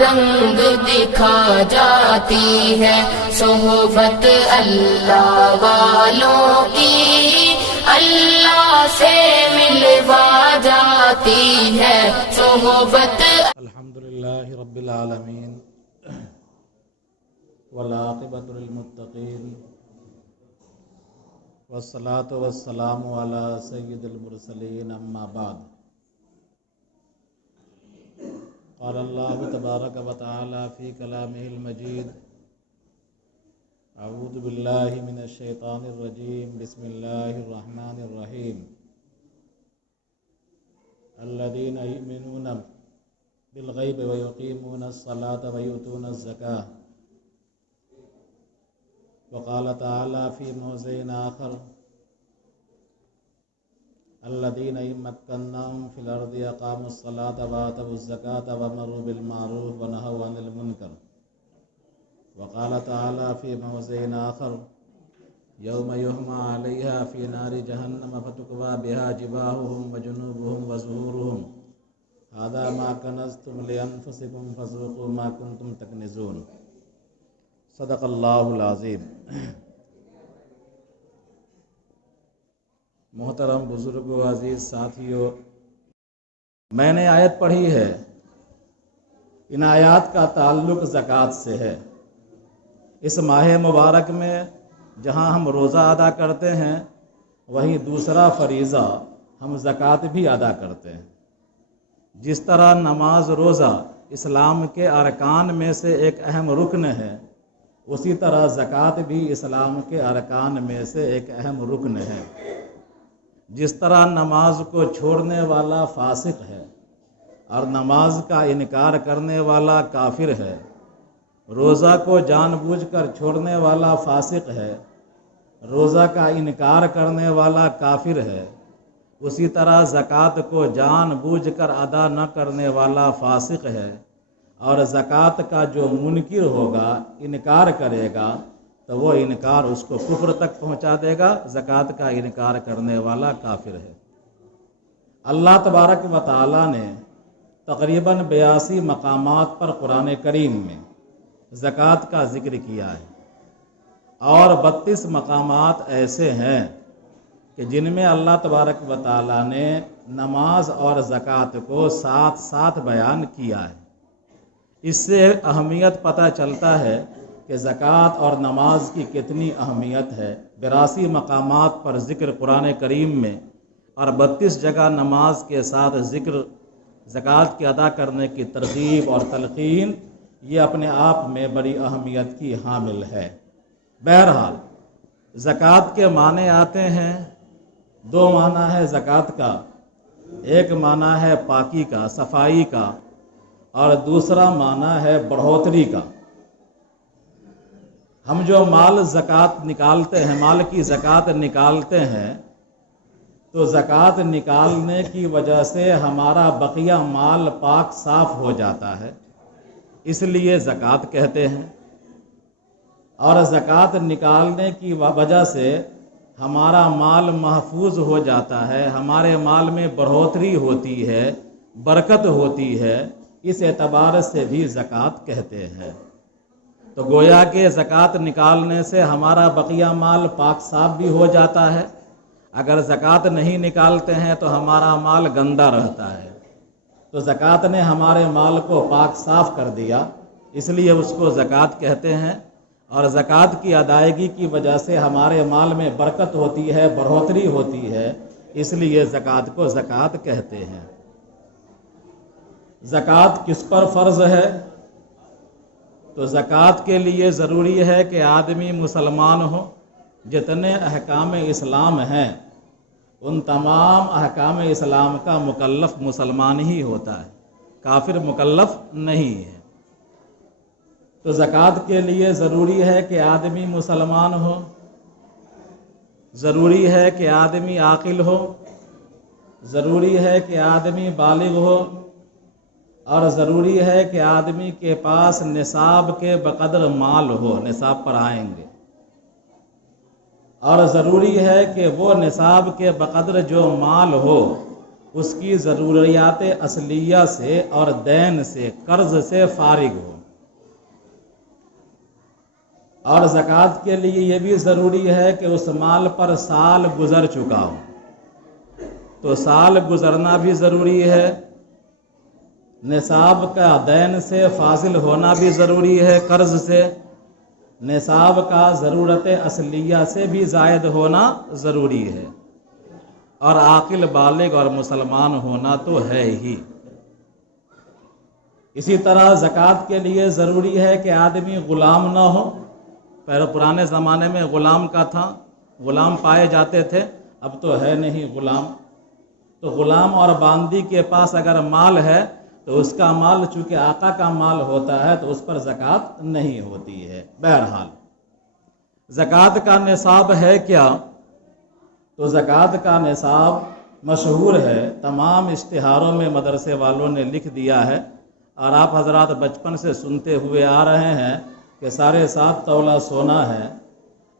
رنگ دکھا جاتی ہے صحبت اللہ والوں کی، اللہ سے ملوا جاتی ہے صحبت۔ الحمدللہ رب العالمین والعاقبۃ للمتقین والصلاۃ والسلام علی سید المرسلین، اما بعد۔ قال اللہ تبارک و تعالی فی کلامہ المجید، اعوذ باللہ من الشیطان الرجیم، بسم اللہ الرحمن الرحیم۔ الذین یؤمنون بالغیب ویقیمون الصلاة ویؤتون الزکاة۔ وقال تعالی فی موضع آخر، الذین مکناہم فی الارض اقاموا الصلاة وآتوا الزکاة وامروا بالمعروف ونہوا عن المنکر۔ وقال تعالی فی موضع آخر، یوم یحمى علیہا فی نار جہنم فتکوی بہا جباہہم وجنوبہم وظہورہم ھذا ما کنزتم لانفسکم فذوقوا ما کنتم تکنزون۔ صدق اللہ العظیم۔ محترم بزرگوں، عزیز ساتھیوں، میں نے آیت پڑھی ہے، ان آیات کا تعلق زکوٰۃ سے ہے۔ اس ماہ مبارک میں جہاں ہم روزہ ادا کرتے ہیں، وہیں دوسرا فریضہ ہم زکوٰۃ بھی ادا کرتے ہیں۔ جس طرح نماز روزہ اسلام کے ارکان میں سے ایک اہم رکن ہے، اسی طرح زکوٰۃ بھی اسلام کے ارکان میں سے ایک اہم رکن ہے۔ جس طرح نماز کو چھوڑنے والا فاسق ہے اور نماز کا انکار کرنے والا کافر ہے، روزہ کو جان بوجھ کر چھوڑنے والا فاسق ہے، روزہ کا انکار کرنے والا کافر ہے، اسی طرح زکوٰۃ کو جان بوجھ کر ادا نہ کرنے والا فاسق ہے، اور زکوٰۃ کا جو منکر ہوگا، انکار کرے گا، تو وہ انکار اس کو کفر تک پہنچا دے گا۔ زکوٰۃ کا انکار کرنے والا کافر ہے۔ اللہ تبارک و تعالیٰ نے تقریباً 82 مقامات پر قرآن کریم میں زکوٰۃ کا ذکر کیا ہے، اور 32 مقامات ایسے ہیں کہ جن میں اللہ تبارک و تعالیٰ نے نماز اور زکوٰۃ کو ساتھ ساتھ بیان کیا ہے۔ اس سے اہمیت پتہ چلتا ہے کہ زکوٰۃ اور نماز کی کتنی اہمیت ہے۔ 82 مقامات پر ذکر قرآن کریم میں، اور 32 جگہ نماز کے ساتھ ذکر زکوٰۃ کے ادا کرنے کی ترغیب اور تلقین، یہ اپنے آپ میں بڑی اہمیت کی حامل ہے۔ بہرحال زکوٰۃ کے معنی آتے ہیں، 2 معنی ہے زکوٰۃ کا۔ ایک معنی ہے پاکی کا، صفائی کا، اور دوسرا معنی ہے بڑھوتری کا۔ ہم جو مال زکوٰۃ نکالتے ہیں، مال کی زکوٰۃ نکالتے ہیں، تو زکوٰۃ نکالنے کی وجہ سے ہمارا بقیہ مال پاک صاف ہو جاتا ہے، اس لیے زکوٰۃ کہتے ہیں۔ اور زکوٰۃ نکالنے کی وجہ سے ہمارا مال محفوظ ہو جاتا ہے، ہمارے مال میں بڑھوتری ہوتی ہے، برکت ہوتی ہے، اس اعتبار سے بھی زکوٰۃ کہتے ہیں۔ تو گویا کہ زکوٰۃ نکالنے سے ہمارا بقیہ مال پاک صاف بھی ہو جاتا ہے۔ اگر زکوٰۃ نہیں نکالتے ہیں تو ہمارا مال گندا رہتا ہے۔ تو زکوٰۃ نے ہمارے مال کو پاک صاف کر دیا، اس لیے اس کو زکوٰۃ کہتے ہیں۔ اور زکوٰۃ کی ادائیگی کی وجہ سے ہمارے مال میں برکت ہوتی ہے، بڑھوتری ہوتی ہے، اس لیے زکوٰۃ کو زکوٰۃ کہتے ہیں۔ زکوٰۃ کس پر فرض ہے؟ تو زکوٰۃ کے لیے ضروری ہے کہ آدمی مسلمان ہو۔ جتنے احکام اسلام ہیں، ان تمام احکام اسلام کا مکلف مسلمان ہی ہوتا ہے، کافر مکلف نہیں ہے۔ تو زکوٰۃ کے لیے ضروری ہے کہ آدمی مسلمان ہو، ضروری ہے کہ آدمی عاقل ہو، ضروری ہے کہ آدمی بالغ ہو، اور ضروری ہے کہ آدمی کے پاس نصاب کے بقدر مال ہو۔ نصاب پر آئیں گے۔ اور ضروری ہے کہ وہ نصاب کے بقدر جو مال ہو، اس کی ضروریات اصلیہ سے اور دین سے، قرض سے فارغ ہو۔ اور زکوٰۃ کے لیے یہ بھی ضروری ہے کہ اس مال پر سال گزر چکا ہو، تو سال گزرنا بھی ضروری ہے، نصاب کا دین سے فاضل ہونا بھی ضروری ہے، قرض سے، نصاب کا ضرورت اصلیہ سے بھی زائد ہونا ضروری ہے، اور عاقل بالغ اور مسلمان ہونا تو ہے ہی۔ اسی طرح زکوٰۃ کے لیے ضروری ہے کہ آدمی غلام نہ ہو۔ پرانے زمانے میں غلام کا تھا، غلام پائے جاتے تھے، اب تو ہے نہیں غلام۔ تو غلام اور باندی کے پاس اگر مال ہے تو اس کا مال چونکہ آقا کا مال ہوتا ہے تو اس پر زکوٰۃ نہیں ہوتی ہے۔ بہرحال زکوٰۃ کا نصاب ہے کیا؟ تو زکوٰۃ کا نصاب مشہور ہے، تمام اشتہاروں میں مدرسے والوں نے لکھ دیا ہے، اور آپ حضرات بچپن سے سنتے ہوئے آ رہے ہیں کہ 7.5 تولہ سونا ہے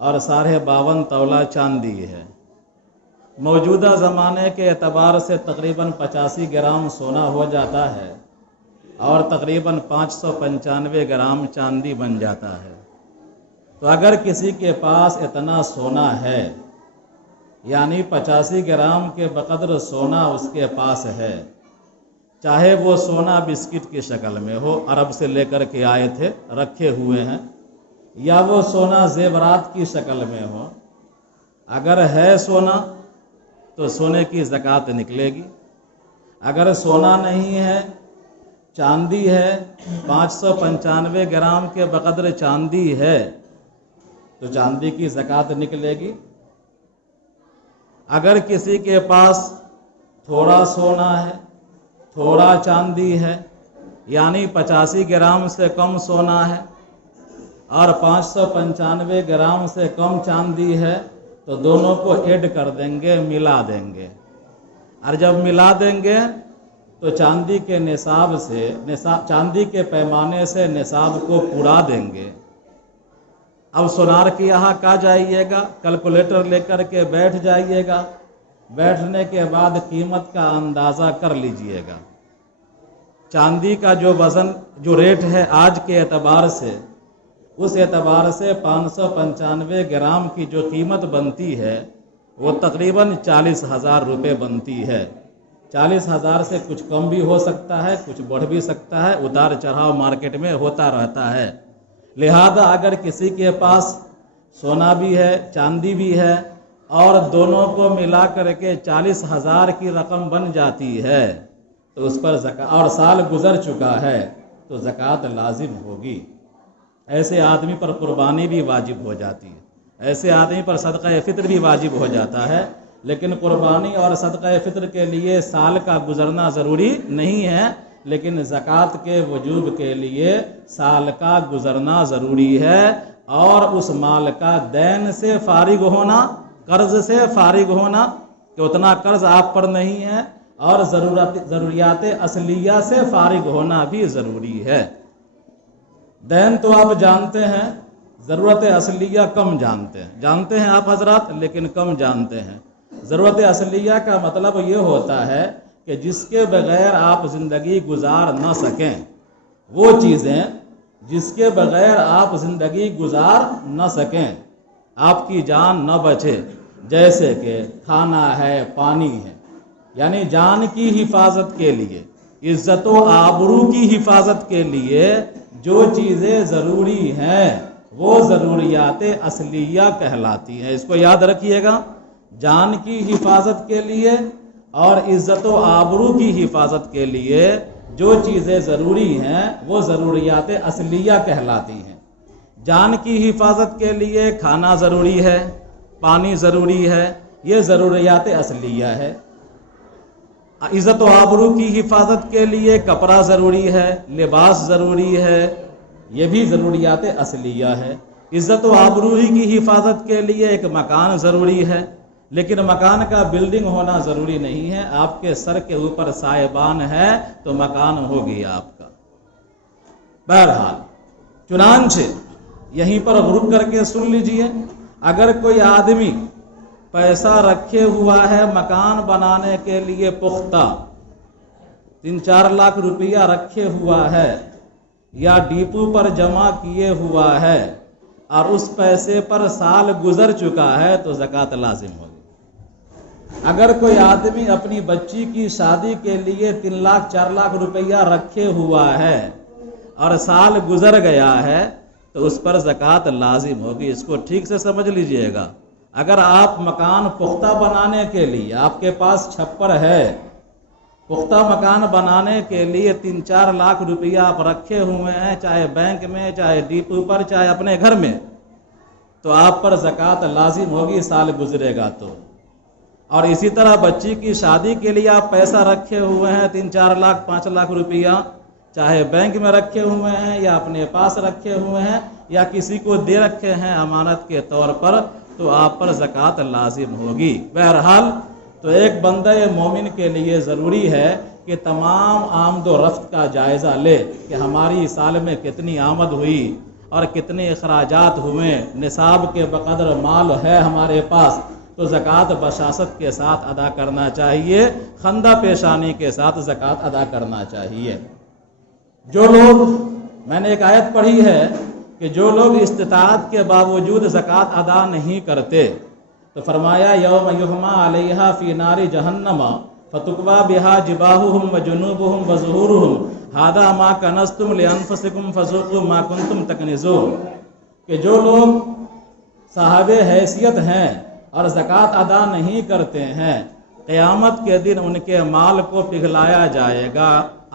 اور 52.5 تولہ چاندی ہے۔ موجودہ زمانے کے اعتبار سے تقریباً 85 گرام سونا ہو جاتا ہے اور تقریباً 595 گرام چاندی بن جاتا ہے۔ تو اگر کسی کے پاس اتنا سونا ہے، یعنی 85 گرام کے بقدر سونا اس کے پاس ہے، چاہے وہ سونا بسکٹ کی شکل میں ہو، عرب سے لے کر کے آئے تھے رکھے ہوئے ہیں، یا وہ سونا زیورات کی شکل میں ہو، اگر ہے سونا تو سونے کی زکوٰۃ نکلے گی۔ اگر سونا نہیں ہے، چاندی ہے، 595 گرام کے بقدر چاندی ہے، تو چاندی کی زکوٰۃ نکلے گی۔ اگر کسی کے پاس تھوڑا سونا ہے، تھوڑا چاندی ہے، یعنی 85 گرام سے کم سونا ہے اور 595 گرام سے کم چاندی ہے، تو دونوں کو ایڈ کر دیں گے، ملا دیں گے، اور جب ملا دیں گے تو چاندی کے نصاب سے، چاندی کے پیمانے سے نصاب کو پورا دیں گے۔ اب سونار کے یہاں کہا جائیے گا، کیلکولیٹر لے کر کے بیٹھ جائیے گا، بیٹھنے کے بعد قیمت کا اندازہ کر لیجئے گا۔ چاندی کا جو وزن، جو ریٹ ہے آج کے اعتبار سے، اس اعتبار سے 595 گرام کی جو قیمت بنتی ہے وہ تقریباً 40,000 روپے بنتی ہے۔ 40,000 سے کچھ کم بھی ہو سکتا ہے، کچھ بڑھ بھی سکتا ہے، اتار چڑھاؤ مارکیٹ میں ہوتا رہتا ہے۔ لہذا اگر کسی کے پاس سونا بھی ہے، چاندی بھی ہے، اور دونوں کو ملا کر کے 40,000 کی رقم بن جاتی ہے تو اس پر زکوٰۃ، اور سال گزر چکا ہے تو زکوٰۃ لازم ہوگی۔ ایسے آدمی پر قربانی بھی واجب ہو جاتی ہے، ایسے آدمی پر صدقہ فطر بھی واجب ہو جاتا ہے، لیکن قربانی اور صدقہ فطر کے لیے سال کا گزرنا ضروری نہیں ہے، لیکن زکوٰۃ کے وجوب کے لیے سال کا گزرنا ضروری ہے، اور اس مال کا دین سے فارغ ہونا، قرض سے فارغ ہونا کہ اتنا قرض آپ پر نہیں ہے، اور ضروریات اصلیہ سے فارغ ہونا بھی ضروری ہے۔ دین تو آپ جانتے ہیں، ضرورت اصلیہ کم جانتے ہیں آپ حضرات، لیکن کم جانتے ہیں۔ ضرورت اصلیہ کا مطلب یہ ہوتا ہے کہ جس کے بغیر آپ زندگی گزار نہ سکیں، وہ چیزیں جس کے بغیر آپ زندگی گزار نہ سکیں، آپ کی جان نہ بچے، جیسے کہ کھانا ہے، پانی ہے، یعنی جان کی حفاظت کے لیے، عزت و آبرو کی حفاظت کے لیے جو چیزیں ضروری ہیں وہ ضروریات اصلیہ کہلاتی ہیں۔ اس کو یاد رکھیے گا، جان کی حفاظت کے لیے اور عزت و آبرو کی حفاظت کے لیے جو چیزیں ضروری ہیں وہ ضروریات اصلیہ کہلاتی ہیں۔ جان کی حفاظت کے لیے کھانا ضروری ہے، پانی ضروری ہے، یہ ضروریات اصلیہ ہے۔ عزت و آبرو کی حفاظت کے لیے کپڑا ضروری ہے، لباس ضروری ہے، یہ بھی ضروریات اصلیہ ہے۔ عزت و آبرو کی حفاظت کے لیے ایک مکان ضروری ہے، لیکن مکان کا بلڈنگ ہونا ضروری نہیں ہے، آپ کے سر کے اوپر سائبان ہے تو مکان ہو گیا آپ کا۔ بہرحال چنانچہ یہیں پر رک کر کے سن لیجئے، اگر کوئی آدمی پیسہ رکھے ہوا ہے مکان بنانے کے لیے پختہ، 3-4 لاکھ روپیہ رکھے ہوا ہے یا ڈیپو پر جمع کیے ہوا ہے اور اس پیسے پر سال گزر چکا ہے تو زکوٰۃ لازم ہوگی۔ اگر کوئی آدمی اپنی بچی کی شادی کے لیے 3 لاکھ 4 لاکھ روپیہ رکھے ہوا ہے اور سال گزر گیا ہے تو اس پر زکوٰۃ لازم ہوگی۔ اس کو ٹھیک سے سمجھ لیجئے گا۔ اگر آپ مکان پختہ بنانے کے لیے، آپ کے پاس چھپر ہے، پختہ مکان بنانے کے لیے 3-4 لاکھ روپیہ آپ رکھے ہوئے ہیں، چاہے بینک میں، چاہے ڈیپو پر، چاہے اپنے گھر میں، تو آپ پر زکوٰۃ لازم ہوگی سال گزرے گا تو۔ اور اسی طرح بچی کی شادی کے لیے آپ پیسہ رکھے ہوئے ہیں 3-4 لاکھ 5 لاکھ روپیہ، چاہے بینک میں رکھے ہوئے ہیں یا اپنے پاس رکھے ہوئے ہیں یا کسی کو دے رکھے ہیں امانت کے طور پر، تو آپ پر زکوٰۃ لازم ہوگی۔ بہرحال تو ایک بندہ مومن کے لیے ضروری ہے کہ تمام آمد و رفت کا جائزہ لے کہ ہماری سال میں کتنی آمد ہوئی اور کتنے اخراجات ہوئے، نصاب کے بقدر مال ہے ہمارے پاس تو زکوٰۃ بشاشت کے ساتھ ادا کرنا چاہیے، خندہ پیشانی کے ساتھ زکوٰۃ ادا کرنا چاہیے۔ جو لوگ، میں نے ایک آیت پڑھی ہے کہ جو لوگ استطاعت کے باوجود زکوٰۃ ادا نہیں کرتے تو فرمایا یوم یحمى علیہا فی نار جہنم فتکوی بہا جباہہم وجنوبہم وظہورہم ھذا ما کنزتم لانفسکم فذوقوا ما کنتم تکنزون، کہ جو لوگ صاحب حیثیت ہیں اور زکوٰۃ ادا نہیں کرتے ہیں، قیامت کے دن ان کے مال کو پگھلایا جائے گا،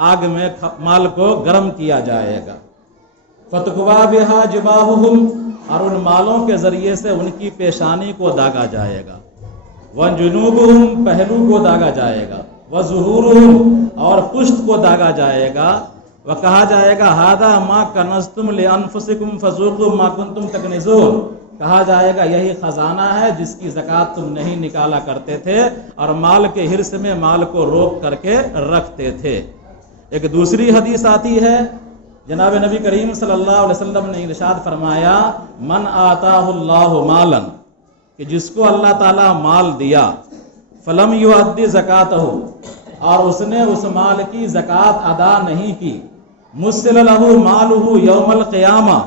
آگ میں مال کو گرم کیا جائے گا۔ فتکوی بہا جباہہم، اور ان مالوں کے ذریعے سے ان کی پیشانی کو داغا جائے گا، وجنوبہم، پہلو کو داغا جائے گا، وظہورہم، اور پشت کو داغا جائے گا، وکہا جائے گا ھذا ما کنزتم لانفسکم فذوقوا ما کنتم تکنزون، کہا جائے گا یہی خزانہ ہے جس کی زکوٰۃ تم نہیں نکالا کرتے تھے اور مال کے حرص میں مال کو روک کر کے رکھتے تھے۔ ایک دوسری حدیث آتی ہے، جناب نبی کریم صلی اللہ علیہ وسلم نے ارشاد فرمایا من آتاہ اللہ مالا، کہ جس کو اللہ تعالیٰ مال دیا، فلم یؤدی زکاتہ، اور اس نے اس مال کی زکوٰۃ ادا نہیں کی، مسل لہ مالہ یوم القیامہ،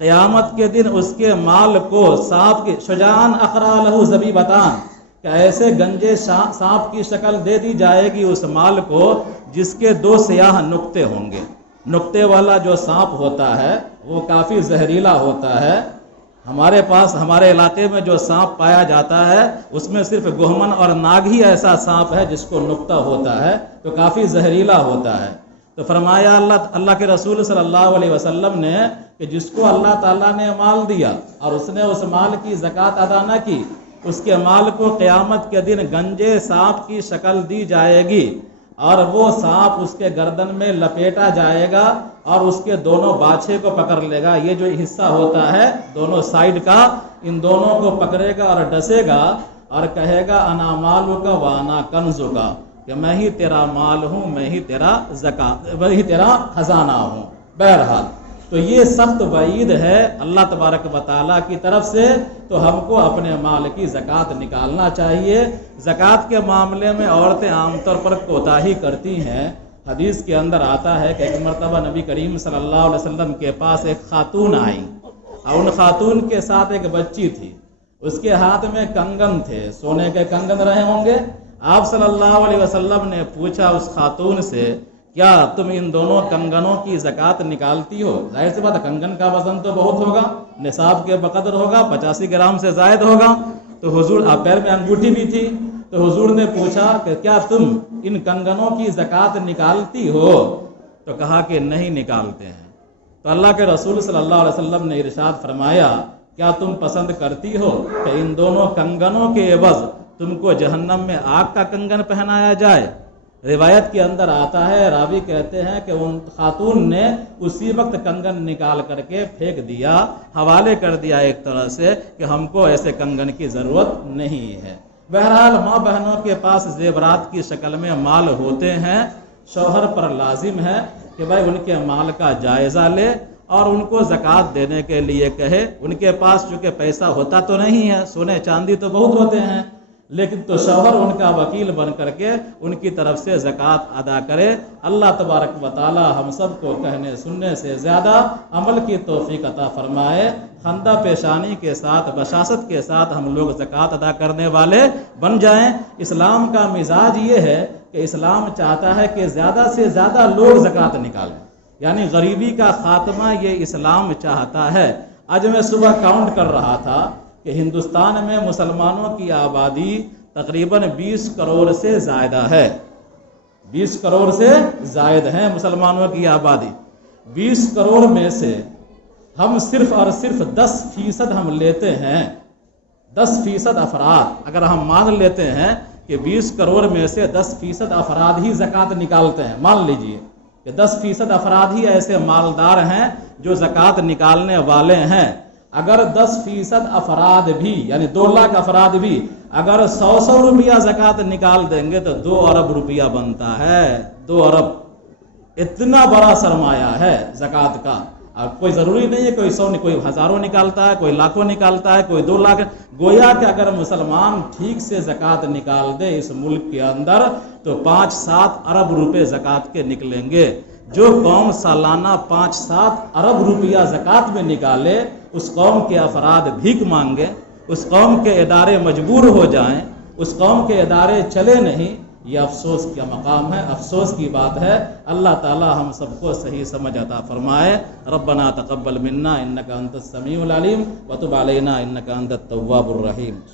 قیامت کے دن اس کے مال کو سانپ کے شجاعن اقرا لہ زبیبتان، کہ ایسے گنجے سانپ کی شکل دے دی جائے گی اس مال کو جس کے 2 سیاہ نقطے ہوں گے۔ نقطے والا جو سانپ ہوتا ہے وہ کافی زہریلا ہوتا ہے، ہمارے پاس ہمارے علاقے میں جو سانپ پایا جاتا ہے اس میں صرف گہمن اور ناگ ہی ایسا سانپ ہے جس کو نقطہ ہوتا ہے، تو کافی زہریلا ہوتا ہے۔ تو فرمایا اللہ کے رسول صلی اللہ علیہ وسلم نے کہ جس کو اللہ تعالیٰ نے مال دیا اور اس نے اس مال کی زکوٰۃ ادا نہ کی، اس کے مال کو قیامت کے دن گنجے سانپ کی شکل دی جائے گی اور وہ سانپ اس کے گردن میں لپیٹا جائے گا اور اس کے دونوں باچھے کو پکڑ لے گا، یہ جو حصہ ہوتا ہے دونوں سائیڈ کا، ان دونوں کو پکڑے گا اور ڈسے گا اور کہے گا انا مالک و انا کنزک، کہ میں ہی تیرا مال ہوں، میں ہی تیرا زکوٰۃ، میں ہی تیرا خزانہ ہوں۔ بہرحال تو یہ سخت وعید ہے اللہ تبارک و تعالیٰ کی طرف سے، تو ہم کو اپنے مال کی زکوٰۃ نکالنا چاہیے۔ زکوٰۃ کے معاملے میں عورتیں عام طور پر کوتاہی کرتی ہیں۔ حدیث کے اندر آتا ہے کہ ایک مرتبہ نبی کریم صلی اللہ علیہ وسلم کے پاس ایک خاتون آئی اور ان خاتون کے ساتھ ایک بچی تھی، اس کے ہاتھ میں کنگن تھے، سونے کے کنگن رہے ہوں گے۔ آپ صلی اللہ علیہ وسلم نے پوچھا اس خاتون سے کیا تم ان دونوں کنگنوں کی زکوٰۃ نکالتی ہو؟ ظاہر سی بات ہے کنگن کا وزن تو بہت ہوگا، نصاب کے بقدر ہوگا، 85 گرام سے زائد ہوگا۔ تو حضور، آپ پیر میں انگوٹھی بھی تھی، تو حضور نے پوچھا کہ کیا تم ان کنگنوں کی زکوٰۃ نکالتی ہو؟ تو کہا کہ نہیں نکالتے ہیں۔ تو اللہ کے رسول صلی اللہ علیہ وسلم نے ارشاد فرمایا کیا تم پسند کرتی ہو کہ ان دونوں کنگنوں کے عوض تم کو جہنم میں آگ کا کنگن پہنایا جائے؟ روایت کے اندر آتا ہے، راوی کہتے ہیں کہ ان خاتون نے اسی وقت کنگن نکال کر کے پھینک دیا، حوالے کر دیا ایک طرح سے کہ ہم کو ایسے کنگن کی ضرورت نہیں ہے۔ بہرحال ماں بہنوں کے پاس زیورات کی شکل میں مال ہوتے ہیں، شوہر پر لازم ہے کہ بھائی ان کے مال کا جائزہ لے اور ان کو زکوٰۃ دینے کے لیے کہے۔ ان کے پاس چونکہ پیسہ ہوتا تو نہیں ہے، سونے چاندی تو بہت ہوتے ہیں، لیکن تو شوہر ان کا وکیل بن کر کے ان کی طرف سے زکوٰۃ ادا کرے۔ اللہ تبارک و تعالی ہم سب کو کہنے سننے سے زیادہ عمل کی توفیق عطا فرمائے۔ خندہ پیشانی کے ساتھ، بشاشت کے ساتھ ہم لوگ زکوٰۃ ادا کرنے والے بن جائیں۔ اسلام کا مزاج یہ ہے کہ اسلام چاہتا ہے کہ زیادہ سے زیادہ لوگ زکوٰۃ نکالیں، یعنی غریبی کا خاتمہ یہ اسلام چاہتا ہے۔ آج میں صبح کاؤنٹ کر رہا تھا کہ ہندوستان میں مسلمانوں کی آبادی تقریباً 20 کروڑ سے زائدہ ہے۔ 20 کروڑ سے زائد ہیں مسلمانوں کی آبادی۔ 20 کروڑ میں سے ہم صرف اور صرف 10% ہم لیتے ہیں۔ 10% افراد اگر ہم مان لیتے ہیں کہ 20 کروڑ میں سے 10% افراد ہی زکوٰۃ نکالتے ہیں، مان لیجئے کہ 10% افراد ہی ایسے مالدار ہیں جو زکوٰۃ نکالنے والے ہیں۔ اگر 10% افراد بھی، یعنی 2 لاکھ افراد بھی اگر 100 روپیہ زکوٰۃ نکال دیں گے تو 2 ارب روپیہ بنتا ہے۔ 2 ارب اتنا بڑا سرمایہ ہے زکوٰۃ کا۔ اب کوئی ضروری نہیں ہے کوئی 100 کوئی ہزاروں نکالتا ہے، کوئی لاکھوں نکالتا ہے، کوئی 2 لاکھ۔ گویا کہ اگر مسلمان ٹھیک سے زکوٰۃ نکال دے اس ملک کے اندر تو 5-7 ارب روپے زکوٰۃ کے نکلیں گے۔ جو قوم سالانہ 5-7 ارب روپیہ زکوٰۃ میں نکالے، اس قوم کے افراد بھیک مانگے، اس قوم کے ادارے مجبور ہو جائیں، اس قوم کے ادارے چلے نہیں، یہ افسوس کا مقام ہے، افسوس کی بات ہے۔ اللہ تعالی ہم سب کو صحیح سمجھ عطا فرمائے۔ ربنا تقبل منا انک انت السمیع العلیم وتب علینا انک انت التواب الرحیم۔